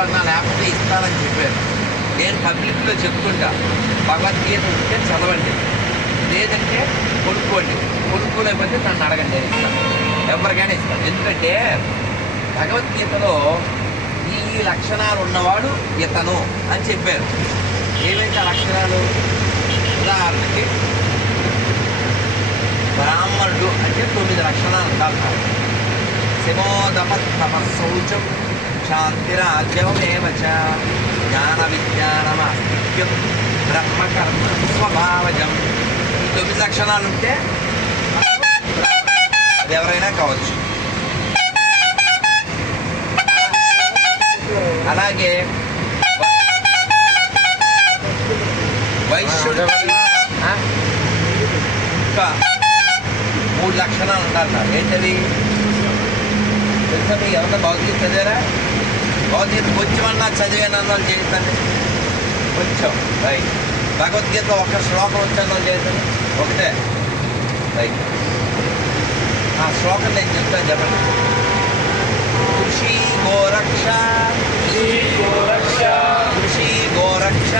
ఎవరన్నా లేకపోతే ఇస్తానని చెప్పారు నేను పబ్లిక్లో చెప్తుంటా భగవద్గీత ఉంటే చదవండి. లేదంటే కొనుక్కోండి. కొనుక్కోలేకపోతే నన్ను అడగండి నేను ఇస్తాను ఎవరికైనా ఇస్తాను ఎందుకంటే భగవద్గీతలో ఈ లక్షణాలు ఉన్నవాడు ఇతను అని చెప్పారు. ఏమైతే లక్షణాలు ఉదాహరణకి బ్రాహ్మణుడు అంటే తొమ్మిది లక్షణాలు అంటారు శివోదమ తపస్సౌచం శాంతిరాజ్యమేవ జ్ఞాన విజ్ఞానమాస్తిక్యం బ్రహ్మకర్మ స్వభావజం తొమ్మిది లక్షణాలు ఉంటే అది ఎవరైనా కావచ్చు. అలాగే వైశ్యుడు? ఇంకా మూడు లక్షణాలు ఉండాలన్నారు ఏంటది? తెలుసా మీకు ఎవరైనా భౌతిక చదివారా? భౌతిక కొంచెమన్నా చదివానన్న చేయండి కొంచెం రైట్. భగవద్గీత ఒక శ్లోకం వచ్చాను చేయండి ఒకటే. రైట్. ఆ శ్లోకం నేను చెప్తాను చెప్పండి. కృషి గోరక్ష కృషి గోరక్ష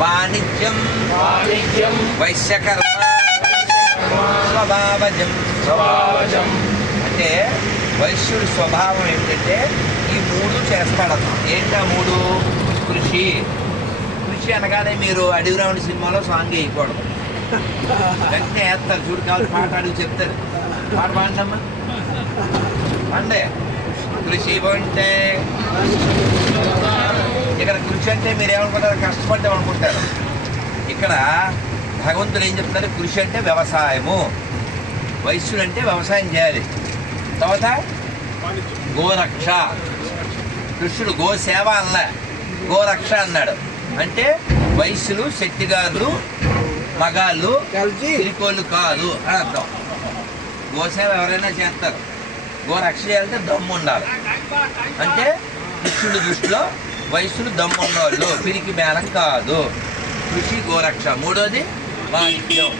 వాణిజ్యం. వైశ్యకర్మ. స్వభావజం. అంటే వైశ్యుడి స్వభావం ఏంటంటే ఈ మూడు చేస్తాడన్న ఏంటా మూడు? కృషి. కృషి అనగానే మీరు అడవి రావణ సినిమాలో సాంగ్ వేయకూడదు. వెంటనే వేస్తారు. చూడు కావాలి పాట అడుగు చెప్తారు. పాట పాడమ్మా పండే కృషి అంటే ఇక్కడ కృషి అంటే మీరు ఏమనుకుంటారు? కష్టపడ్డాం అనుకుంటారు. ఇక్కడ భగవంతుడు ఏం చెప్తారు కృషి అంటే వ్యవసాయము. వైశ్యుడు అంటే వ్యవసాయం చేయాలి. తర్వాత గోరక్ష. కృష్ణుడు గో సేవ అన్నా గోరక్ష అన్నాడు. అంటే వైశ్యులు శెట్టిగారులు మగాళ్ళు కలిసి తిరికోళ్ళు కాదు అని అర్థం. గోసేవ ఎవరైనా చేస్తారు. గోరక్ష చేయాలంటే దమ్ము ఉండాలి. అంటే కృష్ణుడి దృష్టిలో వయసులు దమ్ము ఉన్నవాళ్ళు పిరికి మేళం కాదు. కృషి గోరక్ష. మూడోది వాణిజ్యం.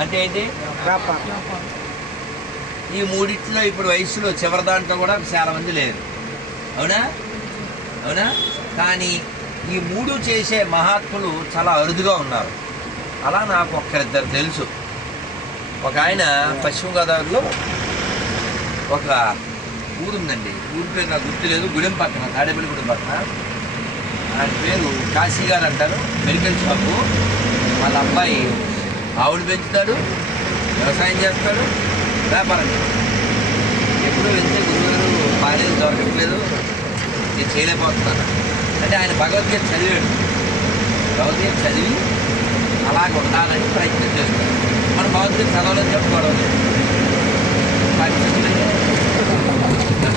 అంటే ఏంటి? ఈ మూడిట్లో ఇప్పుడు వయసులో చివరి దాంట్లో కూడా చాలా మంది లేరు. అవునా? అవునా? కానీ ఈ మూడు చేసే మహాత్ములు చాలా అరుదుగా ఉన్నారు. అలా నాకు ఒక్కరిద్దరు తెలుసు. ఒక ఆయన పశ్చిమ గోదావరిలో ఒక ఊరుందండి ఊరి పేరు నాకు గుర్తులేదు. గుడెం పక్కన తాడేపల్లి గుడెం పక్కన. ఆయన పేరు కాశీ గారు అంటారు. Medical shop. వాళ్ళ అబ్బాయి ఆవులు పెంచుతాడు వ్యవసాయం చేస్తాడు. వ్యాపారం చేస్తాడు ఎప్పుడు వెళ్తే గురుగారు పాలేదు దొరకట్లేదు. నేను చేయలేకపోతున్నాను. అంటే ఆయన భగవద్గీత చదివాడు. భగవద్గీత చదివి అలాగ ఉండాలని ప్రయత్నం చేస్తాడు మన భగవద్గీత చదవాలని చెప్పుకోవడం లేదు.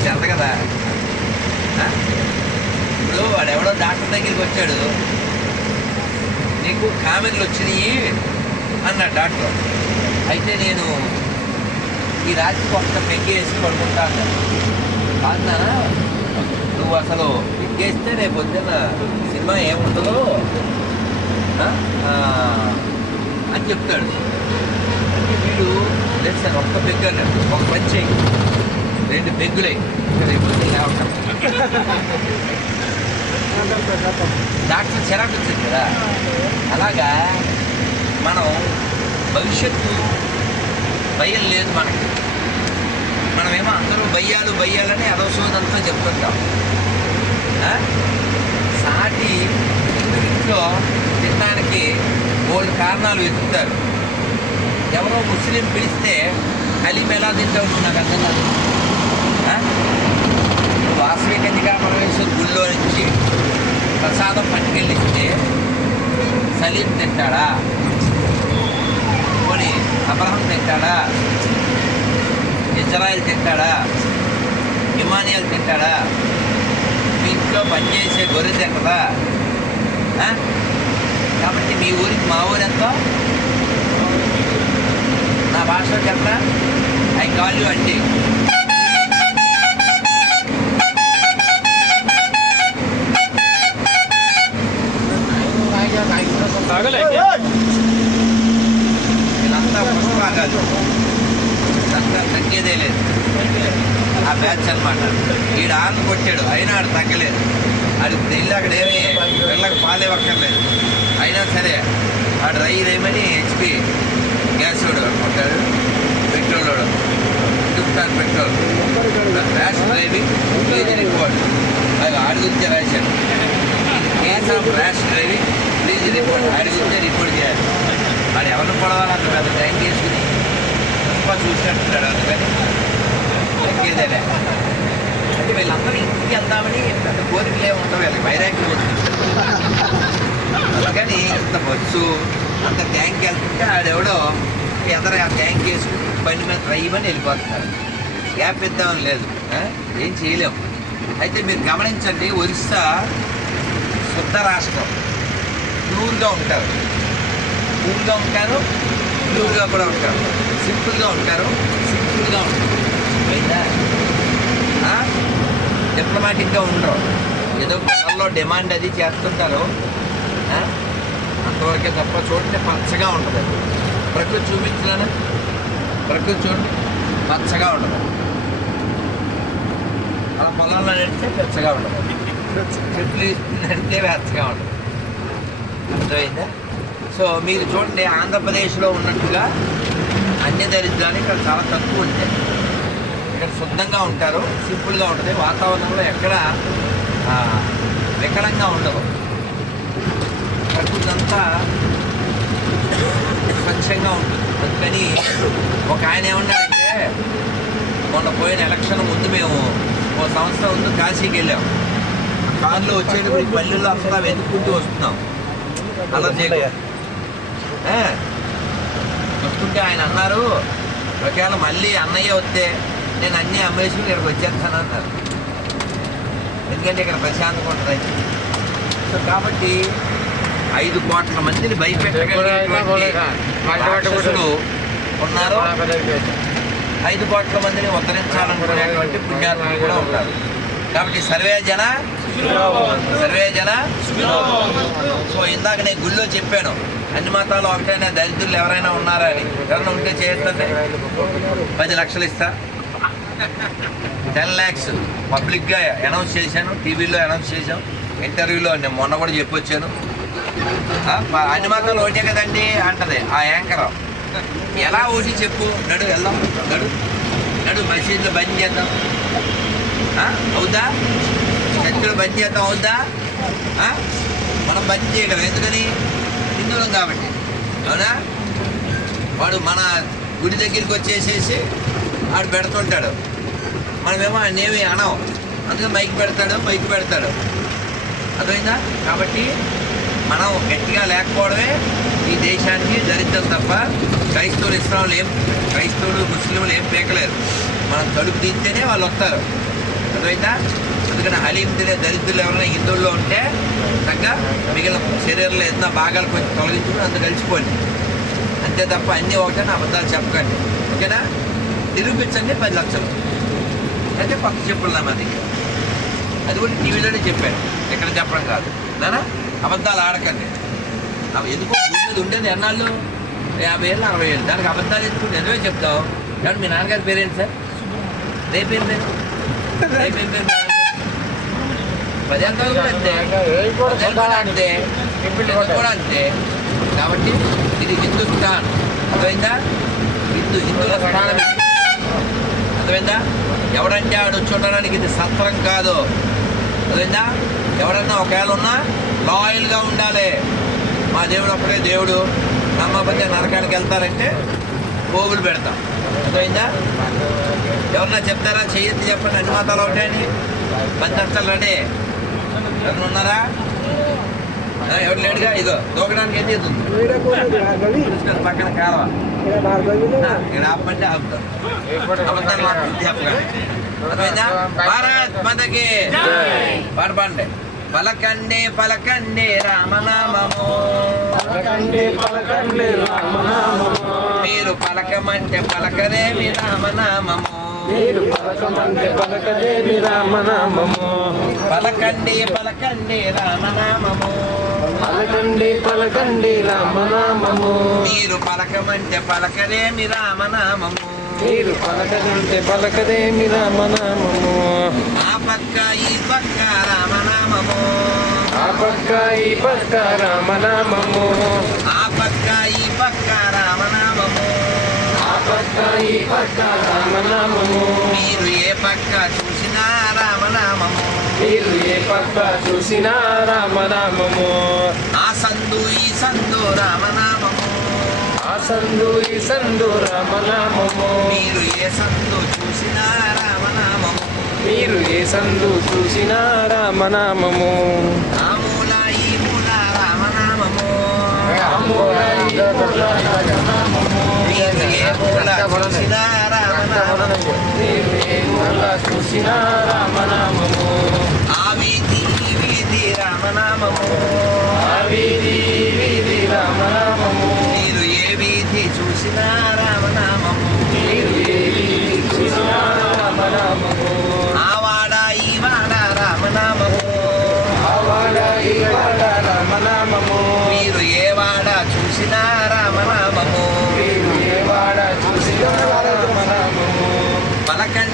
చెంత కదా. ఇప్పుడు ఇప్పుడు వాడెవడో డాక్టర్ దగ్గరికి వచ్చాడు. నీకు కామెంట్లు వచ్చినాయి అన్నాడు డాక్టర్. అయితే నేను ఈ రాత్రి ఒక్క పెగ్గేసి పడుకుంటాను కాదు నువ్వు అసలు పెగ్గేస్తే రేపు పొద్దున్న సినిమా ఏముంటుందో అని చెప్తాడు. అంటే వీడు లేదు సార్ ఒక్క పెగ్గు అన్నాడు. ఒక మంచి. రెండు పెగ్గులే. రేపు దాంట్లో డాక్టర్ చిరాకు వచ్చింది కదా. అలాగా మనం భవిష్యత్తు భయం లేదు మనకి. మనమేమో అందరూ భయ్యాలు భయ్యాలని అదవసోదంతా చెప్తుంటాం. సాటి ఇంట్లో తినడానికి మూడు కారణాలు వెతుకుతారు. ఎవరో ముస్లిం పిలిస్తే కలిం ఎలా తింటావు నాకు అర్థం కాదు. వాసవి కన్యకా పరమేశ్వర గుళ్ళో నుంచి ప్రసాదం పట్టుకెళ్ళిస్తే సలీం తింటాడా? అబ్రహం తింటాడా? ఇజ్రాయిల్ తింటాడా? ఇమానియల్ తింటాడా? మీ ఇంట్లో పనిచేసే గొర్రె తింటదా? కాబట్టి మీ ఊరికి మా ఊరు ఎంతో? నా భాషలో చెప్పరా? ఐ కాల్ యూ అంటే సో అంత ట్యాంక్ వెళ్తుంటే ఆడెవడో ఎదర ఆ ట్యాంక్ వేసుకుని బండి మీద డ్రైవని వెళ్ళిపోతున్నారు. గ్యాప్ ఇద్దామని లేదు. ఏం చేయలేము అయితే మీరు గమనించండి ఒరిస్సా శుద్ధ రాష్ట్రం. క్లూర్గా ఉంటారు. కూల్గా ఉంటారు క్లూర్గా కూడా ఉంటారు. సింపుల్గా ఉంటారు సింపుల్గా ఉంటారు. అయిందా డిప్లొమాటిక్గా ఉండరు. ఏదో పనుల్లో డిమాండ్ అది చేస్తుంటారు. అంతవరకే తప్ప చూడండి పచ్చగా ఉంటుంది. ప్రకృతి చూపించలేనా? ప్రకృతి చూడండి పచ్చగా ఉండదు అలా పొలంలో నడితే పెచ్చగా ఉండదు చెట్లు నడితే వెచ్చగా ఉండదు అర్థమైందా? సో మీరు చూడండి ఆంధ్రప్రదేశ్లో ఉన్నట్టుగా అన్ని దరిద్రాలు ఇక్కడ చాలా తక్కువ ఉంటాయి. ఇక్కడ శుద్ధంగా ఉంటారు సింపుల్గా ఉంటుంది. వాతావరణంలో ఎక్కడ ఆ, వికలంగా ప్రకృతి అంతా స్వచ్ఛంగా ఉంటుంది. అందుకని ఒక ఆయన ఏమన్నాడంటే మొన్న పోయిన ఎలక్షన్ ముందు మేము ఓ సంవత్సరం ముందు కాశీకి వెళ్ళాం. కార్లో వచ్చేటప్పుడు ఈ పల్లెల్లో అంతా వెతుక్కుంటూ వస్తున్నాం. అలా చేయలేదు వస్తుంటే ఆయన అన్నారు ఒకవేళ మళ్ళీ అన్నయ్య వస్తే నేను అన్నీ అమ్మేసి ఇక్కడికి వచ్చేస్తాను అన్నారు. ఎందుకంటే ఇక్కడ ప్రశాంతంగా ఉంటుంది. సో కాబట్టి ఐదు కోట్ల మందిని భయపెట్టగలిగినటువంటి ఉన్నారు. ఐదు కోట్ల మందిని ఉద్ధరించాలనుకునేటువంటి పుణ్యాత్ములు కూడా ఉన్నారు. కాబట్టి సర్వే జన సర్వే జన సో ఇందాక నేను గుళ్ళో చెప్పాను. అన్ని మతాలు ఒకటైనా దరిద్రులు ఎవరైనా ఉన్నారా అని. ఎవరైనా ఉంటే చేయొద్దండి. పది లక్షలు ఇస్తా. టెన్ ల్యాక్స్ పబ్లిక్గా అనౌన్స్ చేశాను. టీవీలో అనౌన్స్ చేశాం. ఇంటర్వ్యూలో నేను మొన్న కూడా చెప్పొచ్చాను. అన్ని మతాలు ఒకటే కదండి అంటది ఆ యాంకర్. ఎలా ఓటి చెప్పు. నడు వెళ్దాం. నడు. నడు మసీదులు బంద్ చేద్దాం. అవుద్దా? అవుదా బంద్ చేద్దాం అవుదా మనం బంద్ చేయగలం ఎందుకని? హిందువులం కాబట్టి. అవునా? వాడు మన గుడి దగ్గరికి వచ్చేసేసి ఆడు పెడుతుంటాడు. మనమేమో నేమి అనవు. అనం మైక్ పెడతాడు మైక్ పెడతాడు. అర్థమైందా? కాబట్టి మనం గట్టిగా లేకపోవడమే ఈ దేశానికి దరిద్రం తప్ప క్రైస్తవులు ఇస్లాంలు ఏం క్రైస్తవులు ముస్లింలు ఏం పీకలేరు. మనం తలుపు తీస్తేనే వాళ్ళు వస్తారు. అర్థమైందా? అందుకని హలీం తినే దరిద్రులు ఎవరైనా హిందువుల్లో ఉంటే తగ్గ మిగిలిన శరీరంలో ఏదైనా భాగాలు కొంచెం తొలగించుకుని అందరు కలిసిపోండి. అంతే తప్ప అన్నీ ఒకటే అబద్ధాలు చెప్పకండి. ఓకేనా? నిరూపించండి పది లక్షలు. అయితే పక్క చెప్పులు నా అది కూడా టీవీలోనే చెప్పాను. ఎక్కడ చెప్పడం కాదు. నానా? అబద్ధాలు ఆడకండి. అవి ఎందుకు? ఉండేది ఉండేది ఎన్నాళ్ళు? యాభై ఏళ్ళు అరవై ఏళ్ళు. దానికి అబద్ధాలు ఎందుకు? నిజమే చెప్తావు. కానీ మీ నాన్నగారి పేరేంటి సార్? రేపేం పేరు రేపేం పేరు పదేళ్ళు కూడా అంతే. పదేళ్ళు కూడా అంతే కూడా అంతే. కాబట్టి ఇది హిందుస్థాన్. అర్థమైందా? హిందూ హిందువుల స్థానం అర్థమైందా? ఎవడంటే ఆడు చూడడానికి ఇది సత్రం కాదు. అర్థమైందా? ఎవరన్నా ఒకవేళ ఉన్నా లాయల్గా ఉండాలి. మా దేవుడు అప్పుడే దేవుడు. నమ్మకపోతే నరకానికి వెళ్తారంటే పోగులు పెడతాం. అర్థమైందా? ఎవరన్నా చెప్తారా? చెయ్యొద్దు చెప్పండి. అన్ని మాతాలు ఒకటే అని పది నష్టాలు రెడీ. ఎవరు ఉన్నారా? ఎవరు లేడుగా? ఇదో దూకడానికి ఏం చేస్తుంది? పక్కన కాలవ. ఇక్కడ ఆపమంటే ఆపుతాం. అబద్ధాలు మాత్రం చెప్పకండి. అర్థమైందా? భారత్ మాతకి. పాట పాడండి. పలకండి పలకండి రామనామము. పలకండి పలకండి రామనామము. మీరు పలకమంటే పలకరేమి రామనామము. మీరు పలకమంటే పలకదేవి రామనామము. పలకండి పలకండి రామనామము. పలకండి పలకండి రామనామము. మీరు పలకమంటే పలకరేమి రామనామము. మీరు పలకకుంటే పలకదేమి రామనామము. పక్క ఈ పక్క రామనామము ఆ పక్క ఈ పక్క రామనామము ఆ పక్క ఈ పక్క రామనామము ఆ పక్క ఈ పక్క రామనామము మీరు ఏ పక్క చూసినా రామనామము. మీరు ఏ పక్క చూసినా రామనామము. ఆ సందు ఈ సందు రామనామము. ఆ సందు ఈ సందు రామనామము. మీరు ఏ సందు చూసినా రామనామము. మీరు ఏ సందు చూసినా రామనామము? రామనామము. చూసినా వీధి రామనామము.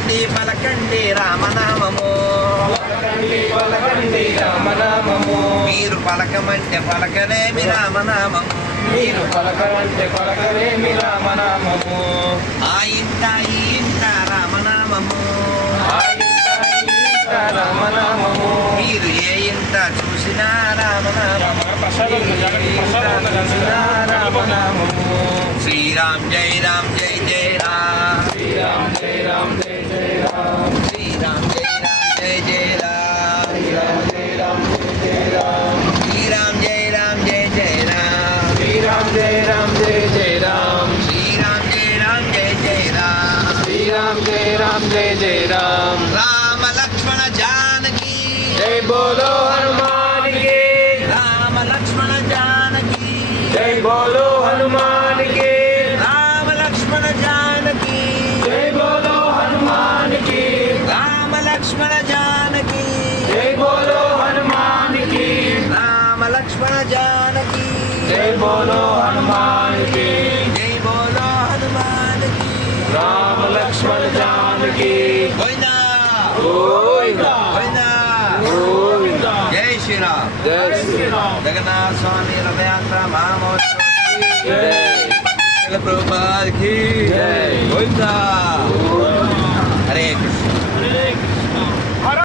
పలకండి పలకండి రామనామము. పలకండి రామనామము మీరు పలకమంటే పలకనేమి రామనామము. మీరు పలకమంటే పలకనేమి రామనామము ఆ ఇంట ఈ ఇంట రామనామము. ఆ రామనామము మీరు ఏ ఇంట చూసినా రామనామము. రామనామము శ్రీరామ్ జై రామ్ జై జై రామ్ శ్రీరామ్ జై రామ్ జయ రామ్ జయ రామ్ జయ జయ రామ్ రామ లక్ష్మణ జానకి. జై బోలో హనుమాన్కి రామ లక్ష్మణ జానకి. జై బోలో హనుమాన్కి రామ లక్ష్మణ జానకి. జై బోలో హనుమాన్కి రామ లక్ష్మణ జానకి. జై బోలో హనుమాన్కి రామ లక్ష్మణ జానకి. జై బోలో హనుమాన్కి జగన్నాథ స్వామి రథయాత్ర మహామహోత్సవం ప్రభుపాదికి గోవిందా